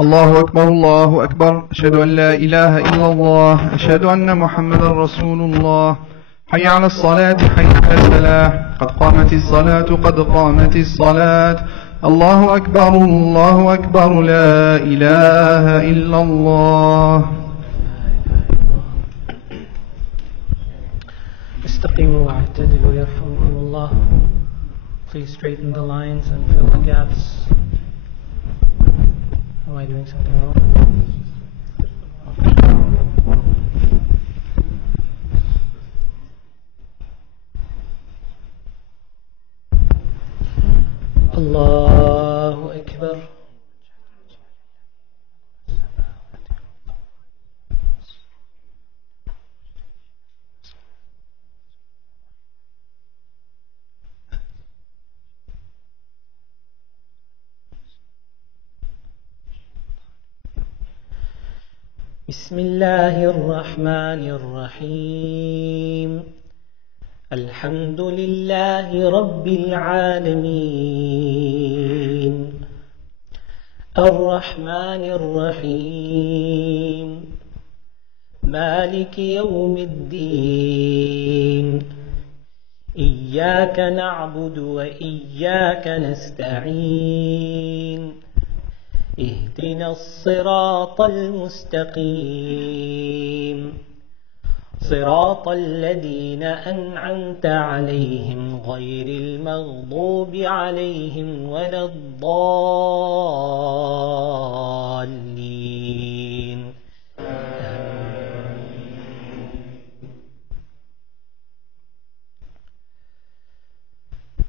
الله أكبر الله أكبر. أشهد أن لا إله إلا الله. أشهد أن محمدا رسول الله. حي على الصلاة حي على الفلاح. قد قامت الصلاة قد قامت الصلاة. الله أكبر الله أكبر. لا إله إلا الله. استقيموا واعتدلوا يرحمكم الله. Please straighten the lines and fill the gaps. Am I doing something wrong? Allahu Akbar. بسم الله الرحمن الرحيم. الحمد لله رب العالمين الرحمن الرحيم مالك يوم الدين. إياك نعبد وإياك نستعين. اهدنا الصراط المستقيم صراط الذين أنعمت عليهم غير المغضوب عليهم ولا الضالين.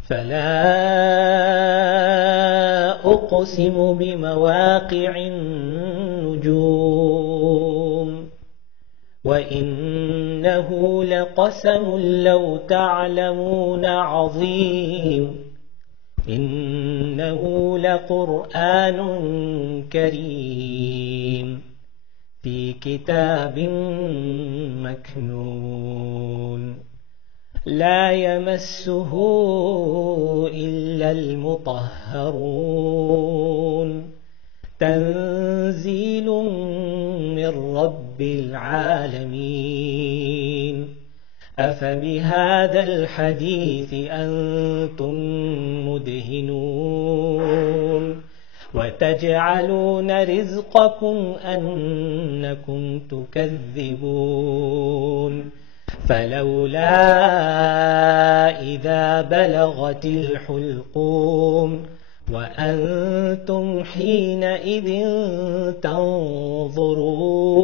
فلا أقسم بمواقع النجوم وإنه لقسم لو تعلمون عظيم. إنه لقرآن كريم في كتاب مكنون لا يمسه إلا المطهرون. تنزيل من رب العالمين. أفبهذا الحديث أنتم مدهنون وتجعلون رزقكم أنكم تكذبون. فلولا إذا بلغت الحلقوم وأنتم حينئذ تنظرون.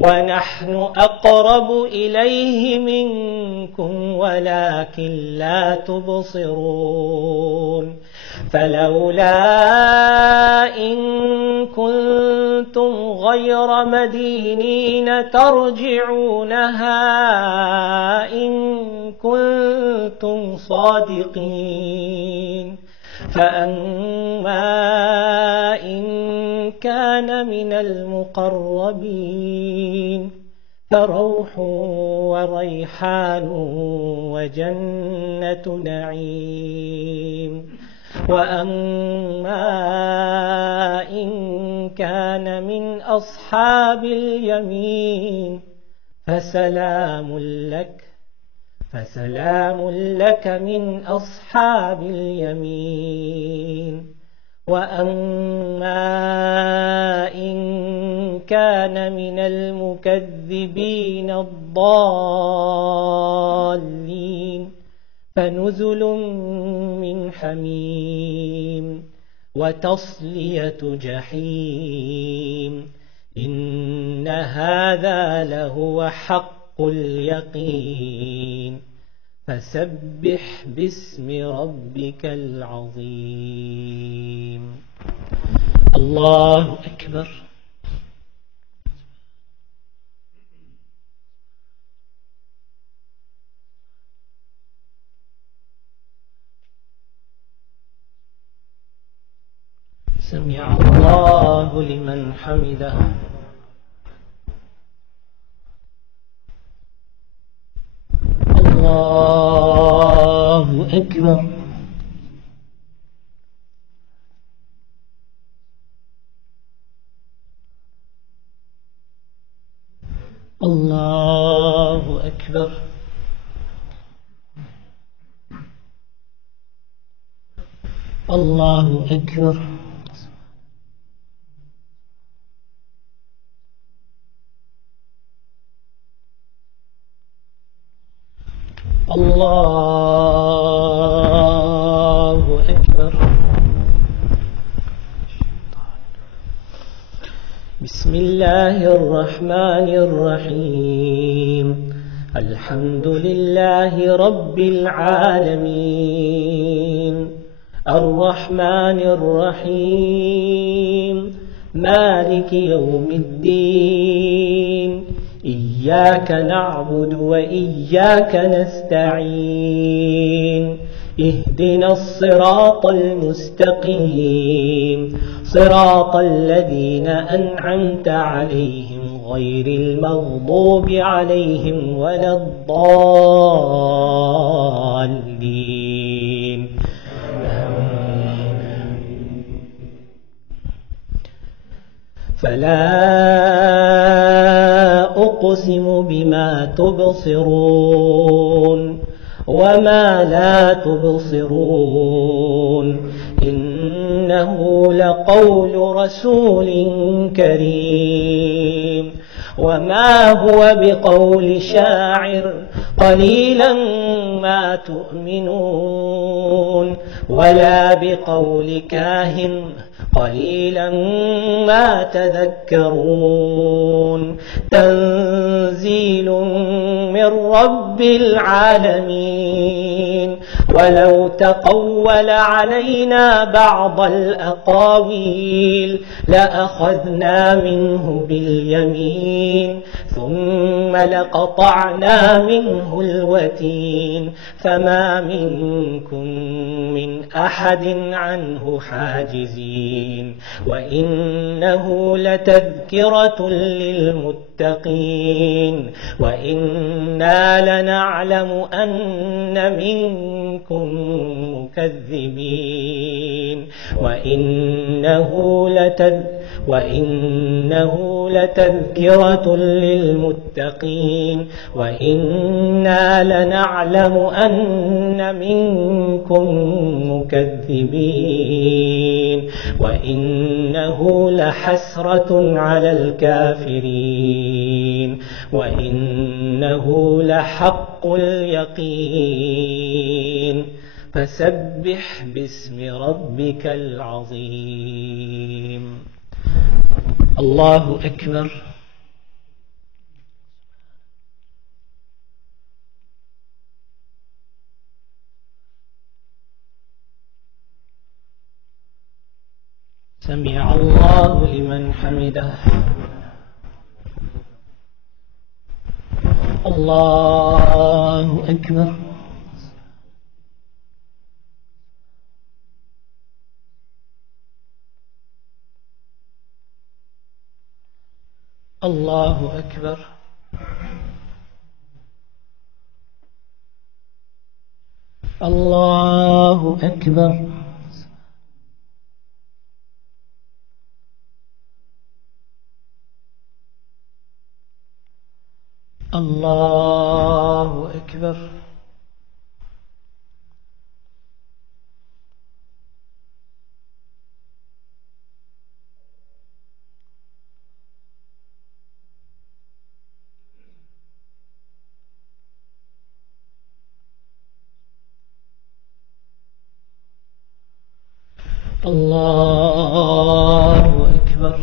ونحن أقرب إليه منكم ولكن لا تبصرون. فلولا إن كنتم غير مدينين ترجعونها إن كنتم صادقين. فأما إن كان من المقربين فروح وريحان وجنة نعيم. وأما إن كان من أصحاب اليمين فسلام لك من أصحاب اليمين. وأما إن كان من المكذبين الضالين فنزل من حميم وتصلية جحيم. إن هذا لهو حق اليقين. فسبح باسم ربك العظيم. الله أكبر. سمع الله لمن حمده. الله أكبر. أكبر. الله أكبر. الله أكبر. بسم الله الرحمن الرحيم. الحمد لله رب العالمين الرحمن الرحيم مالك يوم الدين. إياك نعبد وإياك نستعين. اهدنا الصراط المستقيم صراط الذين أنعمت عليهم غير المغضوب عليهم ولا الضالين. فلا أقسم بما تبصرون وما لا تبصرون إنه لقول رسول كريم وما هو بقول شاعر قليلا ما تؤمنون ولا بقول كاهن قليلا ما تذكرون. تنزيل من رب العالمين. ولو تقول علينا بعض الأقاويل لأخذنا منه باليمين ثم لقطعنا منه الوتين فما منكم من أحد عنه حاجزين. وإنه لتذكرة للمتقين وإنا لنعلم أن منكم مكذبين وإنه لتذكرة للمتقين وإنا لنعلم أن منكم مكذبين وإنه لحسرة على الكافرين وإنه لحق اليقين. فسبح باسم ربك العظيم. الله أكبر. سمع الله لمن حمده. الله أكبر. الله أكبر. الله أكبر. الله أكبر. الله أكبر.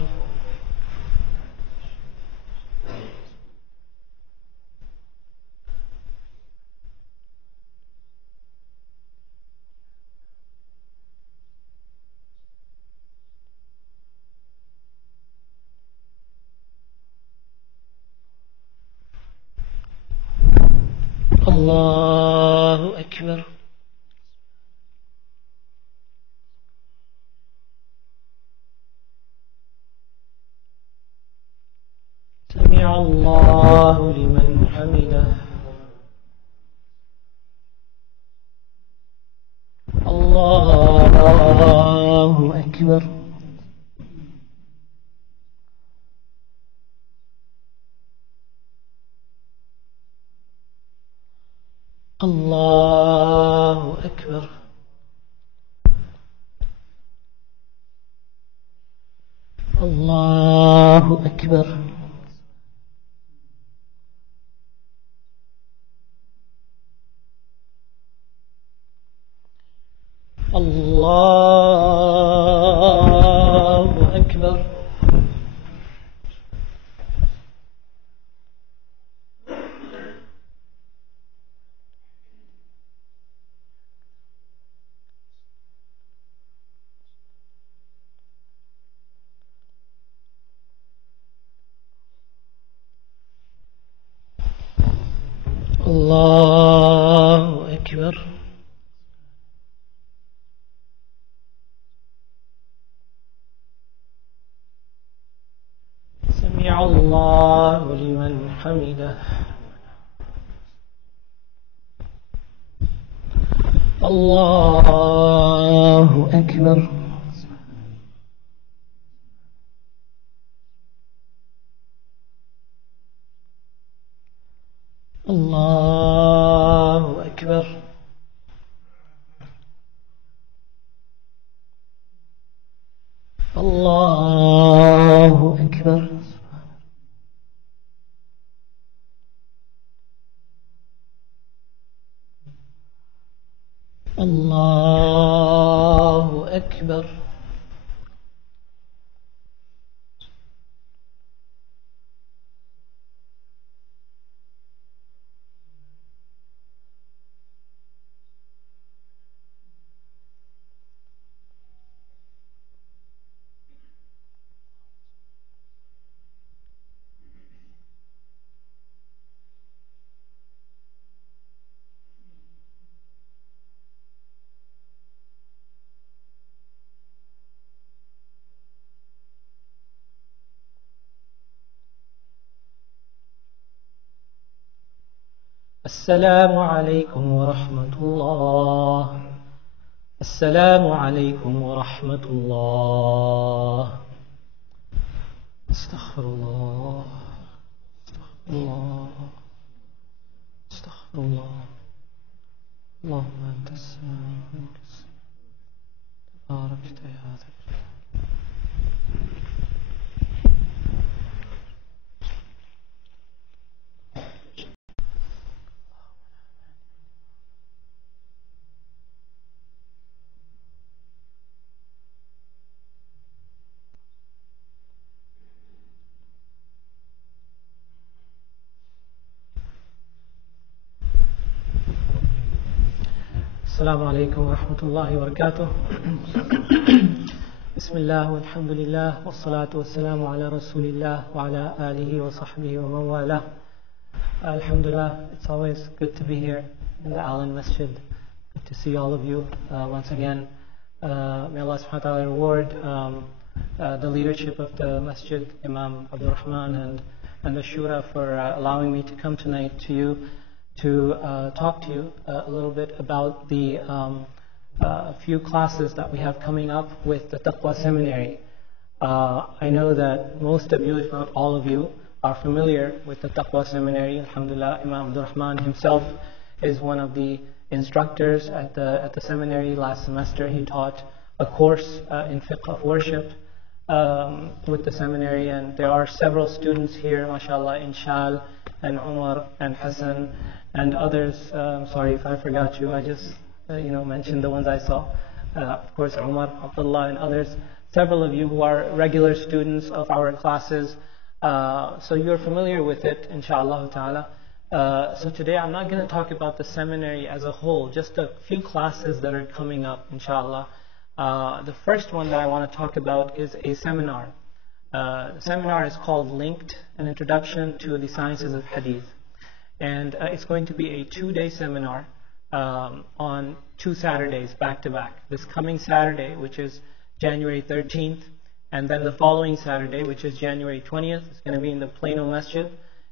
الله أكبر. سمع الله لمن حمده. الله أكبر. الله أكبر. الله أكبر. الله أكبر. الله أكبر. سمع الله لمن حمده. الله أكبر. الله أكبر. الله أكبر. الله أكبر. السلام عليكم ورحمة الله. السلام عليكم ورحمة الله. استغفر الله. استغفر الله. استغفر الله. اللهم أنت السلام ومنك السلام تباركت يا ذا الجلال. السلام عليكم ورحمة الله وبركاته. بسم الله والحمد لله والصلاة والسلام على رسول الله وعلى آله وصحبه ومن والاه. Alhamdulillah, it's always good to be here in the Allen Masjid. Good to see all of you once again. May Allah subhanahu wa ta'ala reward the leadership of the Masjid, Imam Abdul Rahman and the Shura for allowing me to come tonight to you to talk to you a little bit about the few classes that we have coming up with the Taqwa Seminary. I know that most of you, if not all of you, are familiar with the Taqwa Seminary. Alhamdulillah, Imam Abdul Rahman himself is one of the instructors at the seminary. Last semester he taught a course in fiqh of worship with the seminary, and there are several students here, mashallah, Inshal and Umar and Hassan and others. Sorry if I forgot you, I just mentioned the ones I saw. Of course, Umar, Abdullah and others. Several of you who are regular students of our classes, so you're familiar with it, inshallah ta'ala. So today I'm not going to talk about the seminary as a whole, just a few classes that are coming up, inshallah. The first one that I want to talk about is a seminar. The seminar is called Linked, an Introduction to the Sciences of Hadith. And it's going to be a 2-day seminar on 2 Saturdays back to back. This coming Saturday, which is January 13th, and then the following Saturday, which is January 20th, it's going to be in the Plano Masjid,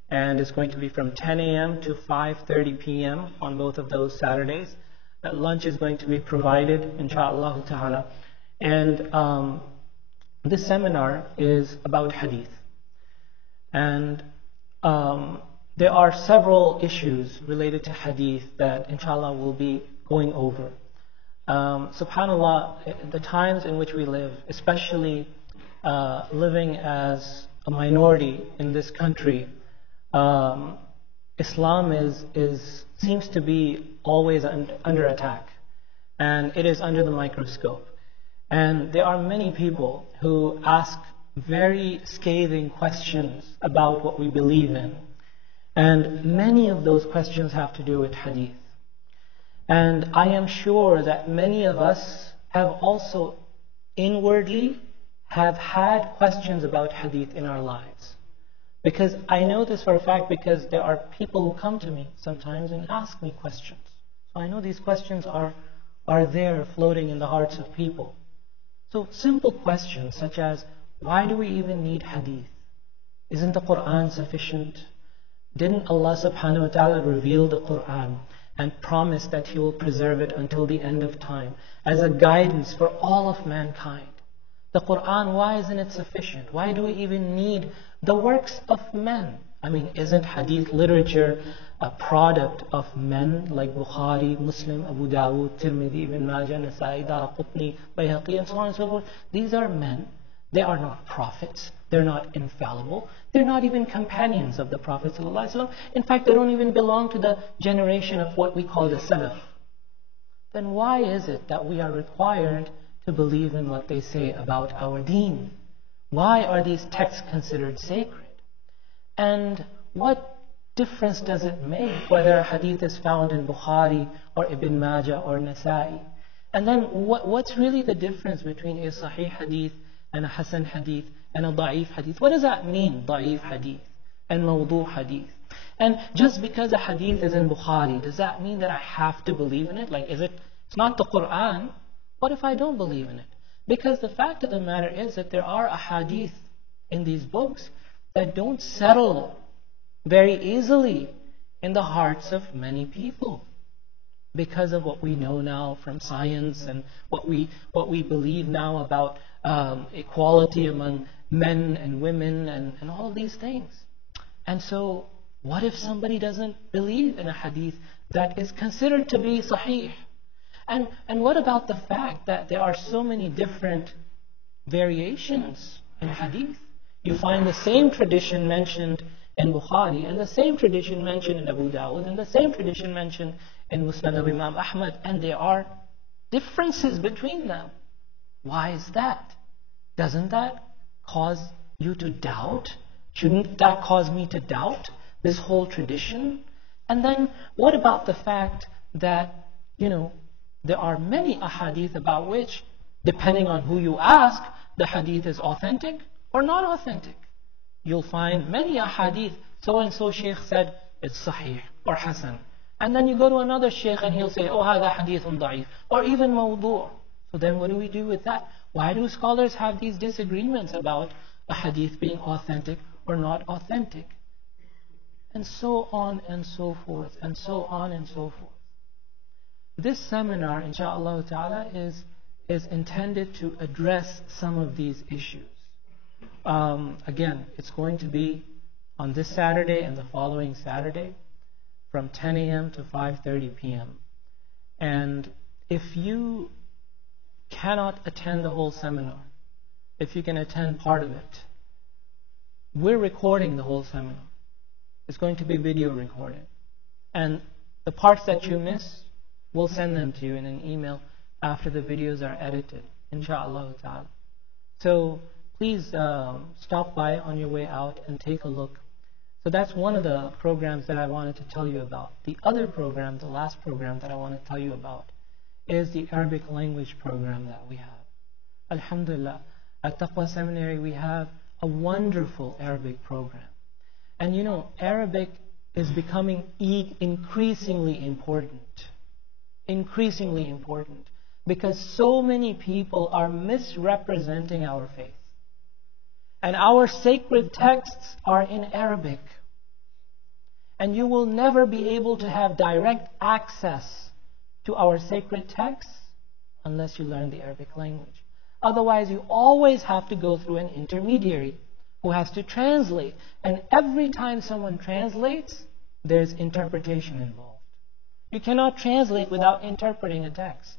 and it's going to be from 10 a.m. to 5:30 p.m. on both of those Saturdays. Lunch is going to be provided, inshallah ta'ala. And this seminar is about hadith. And there are several issues related to hadith that inshallah we'll be going over. SubhanAllah, the times in which we live, especially living as a minority in this country, Islam seems to be always under attack, and it is under the microscope. And there are many people who ask very scathing questions about what we believe in. And many of those questions have to do with hadith. And I am sure that many of us have also inwardly have had questions about hadith in our lives. Because I know this for a fact because there are people who come to me sometimes and ask me questions. So I know these questions are there floating in the hearts of people. So simple questions such as, why do we even need hadith? Isn't the Quran sufficient? Didn't Allah subhanahu wa ta'ala reveal the Quran and promise that He will preserve it until the end of time as a guidance for all of mankind? The Quran, why isn't it sufficient? Why do we even need the works of men? I mean, isn't hadith literature a product of men like Bukhari, Muslim, Abu Dawud, Tirmidhi, Ibn Majah, Nasai, Daraqutni, Bayhaqi, and so on and so forth? These are men. They are not prophets. They're not infallible. They're not even companions of the Prophet ﷺ. In fact, they don't even belong to the generation of what we call the Salaf. Then why is it that we are required to believe in what they say about our deen? Why are these texts considered sacred? And what difference does it make whether a hadith is found in Bukhari or Ibn Majah or Nasai? And then what's really the difference between a Sahih hadith and a Hasan hadith and a Da'if hadith? What does that mean, Da'if hadith and Mawdu hadith? And just because a hadith is in Bukhari, does that mean that I have to believe in it? Like, it's not the Quran. What if I don't believe in it? Because the fact of the matter is that there are ahadith in these books that don't settle very easily in the hearts of many people because of what we know now from science and what we believe now about equality among men and women and all of these things. And so what if somebody doesn't believe in a hadith that is considered to be sahih? And what about the fact that there are so many different variations in hadith? You find the same tradition mentioned in Bukhari, and the same tradition mentioned in Abu Dawud, and the same tradition mentioned in Musnad of Imam Ahmad, and there are differences between them. Why is that? Doesn't that cause you to doubt? Shouldn't that cause me to doubt this whole tradition? And then what about the fact that, there are many ahadith about which, depending on who you ask, the hadith is authentic or not authentic. You'll find many ahadith, so-and-so shaykh said it's sahih or hasan. And then you go to another shaykh and he'll say, oh, hadha hadithun da'if, or even mawdu'. So then what do we do with that? Why do scholars have these disagreements about a hadith being authentic or not authentic? And so on and so forth, and so on and so forth. This seminar, inshaAllah ta'ala, is intended to address some of these issues. Again, it's going to be on this Saturday and the following Saturday from 10 a.m. to 5:30 p.m. And if you cannot attend the whole seminar, if you can attend part of it, we're recording the whole seminar. It's going to be video recorded. And the parts that you miss, we'll send them to you in an email after the videos are edited, inshaAllah ta'ala. So please stop by on your way out and take a look. So that's one of the programs that I wanted to tell you about. The other program, the last program that I want to tell you about, is the Arabic language program that we have. Alhamdulillah, at Taqwa Seminary we have a wonderful Arabic program. And Arabic is becoming increasingly important. Increasingly important. Because so many people are misrepresenting our faith. And our sacred texts are in Arabic. And you will never be able to have direct access to our sacred texts unless you learn the Arabic language. Otherwise, you always have to go through an intermediary, who has to translate. And every time someone translates, there's interpretation involved. You cannot translate without interpreting a text.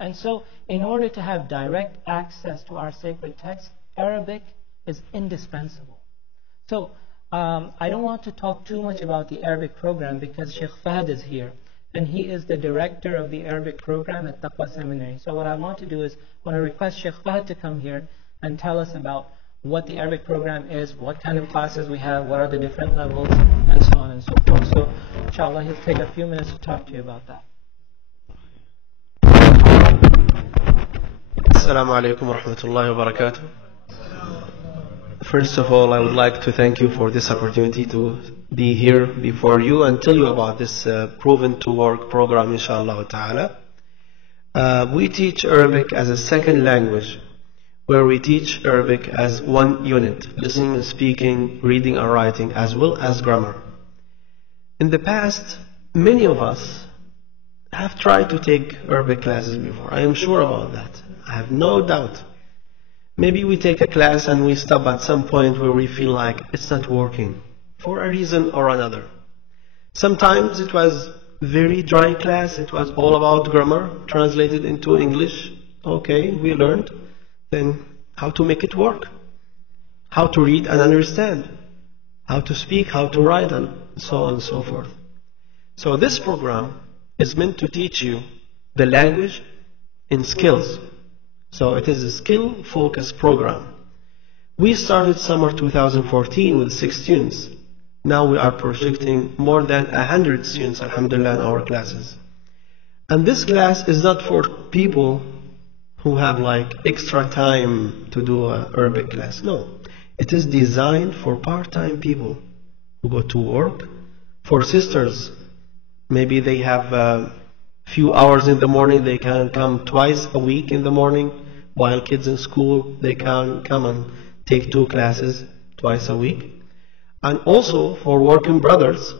And so, in order to have direct access to our sacred text, Arabic is indispensable. So, I don't want to talk too much about the Arabic program because Sheikh Fahd is here. And he is the director of the Arabic program at Taqwa Seminary. So what I want to do is, I want to request Sheikh Fahd to come here and tell us about what the Arabic program is, what kind of classes we have, what are the different levels, and so on and so forth. So, inshallah, he'll take a few minutes to talk to you about that. Assalamu alaikum wa rahmatullahi wa barakatuh. First of all, I would like to thank you for this opportunity to be here before you and tell you about this proven to work program, inshallah ta'ala. We teach Arabic as a second language, where we teach Arabic as one unit, listening and speaking, reading and writing, as well as grammar. In the past, many of us have tried to take Arabic classes before. I am sure about that. I have no doubt. Maybe we take a class and we stop at some point where we feel like it's not working for a reason or another. Sometimes it was very dry class. It was all about grammar translated into English. Okay, we learned. Then how to make it work, how to read and understand, how to speak, how to write, and so on and so forth. So this program is meant to teach you the language in skills. So it is a skill-focused program. We started summer 2014 with 6 students. Now we are projecting more than 100 students, alhamdulillah, in our classes. And this class is not for people who have like extra time to do an Arabic class. No, it is designed for part-time people who go to work. For sisters, maybe they have a few hours in the morning, they can come twice a week in the morning, while kids in school, they can come and take 2 classes twice a week. And also for working brothers,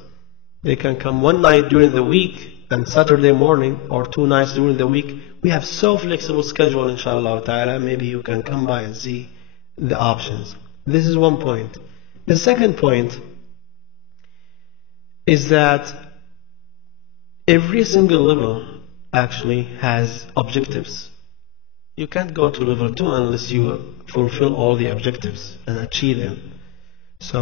they can come one night during the week and Saturday morning, or 2 nights during the week. We have so flexible schedule, inshallah ta'ala. Maybe you can come by and see the options. This is one point. The second point is that every single level actually has objectives. You can't go to level 2 unless you fulfill all the objectives and achieve them. So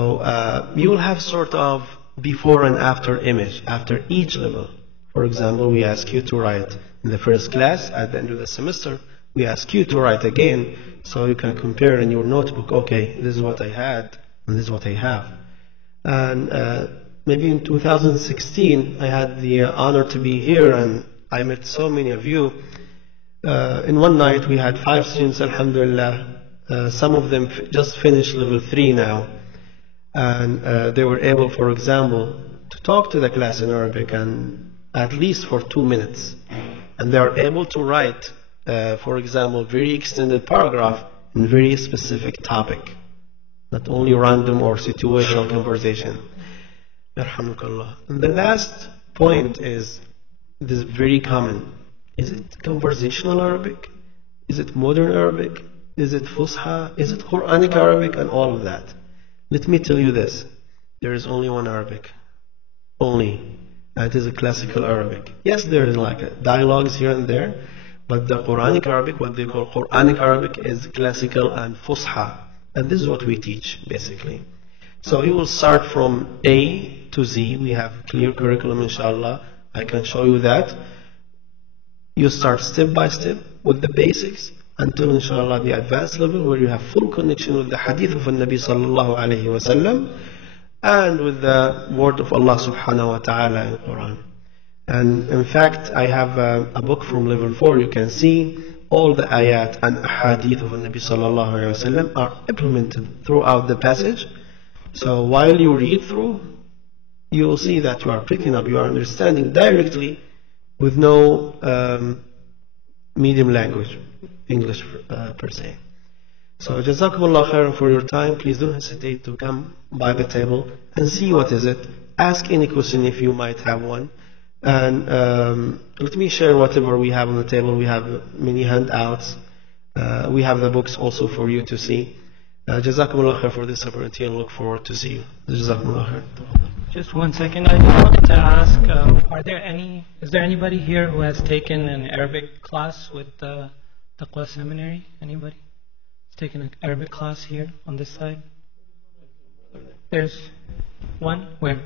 you will have sort of before and after image after each level. For example, we ask you to write in the first class. At the end of the semester, we ask you to write again, so you can compare in your notebook, okay, this is what I had and this is what I have. And maybe in 2016 I had the honor to be here, and I met so many of you. In one night we had 5 students, alhamdulillah. Some of them just finished level 3 now, and they were able, for example, to talk to the class in Arabic and at least for 2 minutes, and they are able to write for example, very extended paragraph in very specific topic, not only random or situational conversation. Yarhamukallah. And the last point is, this is very common. Is it conversational Arabic? Is it modern Arabic? Is it Fusha? Is it Quranic Arabic? And all of that. Let me tell you this. There is only one Arabic. Only. And it is a classical Arabic. Yes, there is like dialogues here and there, but the Quranic Arabic, what they call Quranic Arabic, is classical and Fusha. And this is what we teach, basically. So you will start from A to Z. We have clear curriculum, inshallah. I can show you that. You start step by step with the basics until, inshallah, the advanced level where you have full connection with the hadith of the Nabi sallallahu alayhi wa sallam and with the word of Allah subhanahu wa ta'ala in Quran. And in fact, I have a book from level 4. You can see all the ayat and hadith of the Nabi sallallahu alayhi wa sallam are implemented throughout the passage. So while you read through, you will see that you are picking up, you are understanding directly with no medium language, English per se. So Jazakumullah khairan for your time. Please don't hesitate to come by the table and see what is it. Ask any question if you might have one. And let me share whatever we have on the table. We have many handouts. We have the books also for you to see. Jazakumullah khair for this opportunity and look forward to see you. Jazakumullah khair. Just 1 second. I just wanted to ask, is there anybody here who has taken an Arabic class with the Taqwa Seminary? Anybody? Has taken an Arabic class here on this side? There's one? Where?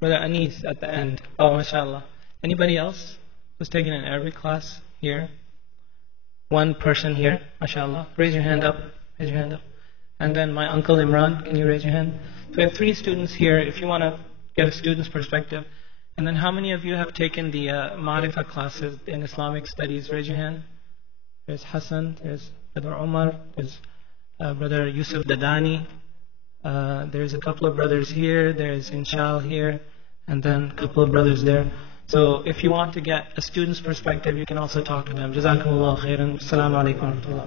Brother Anis at the end. Oh, mashallah. Anybody else who's taken an Arabic class here? One person here, mashallah. Raise your hand up. Raise your hand up. And then my uncle Imran, can you raise your hand? So we have 3 students here, if you want to get a student's perspective. And then how many of you have taken the Ma'rifah classes in Islamic studies? Raise your hand. There's Hassan, there's Brother Omar, there's Brother Yusuf Dadani. There's a couple of brothers here, there's Inshal here, and then a couple of brothers there. So if you want to get a student's perspective, you can also talk to them. Jazakumullah khairan. Assalamu alaikum wa rahmatullah.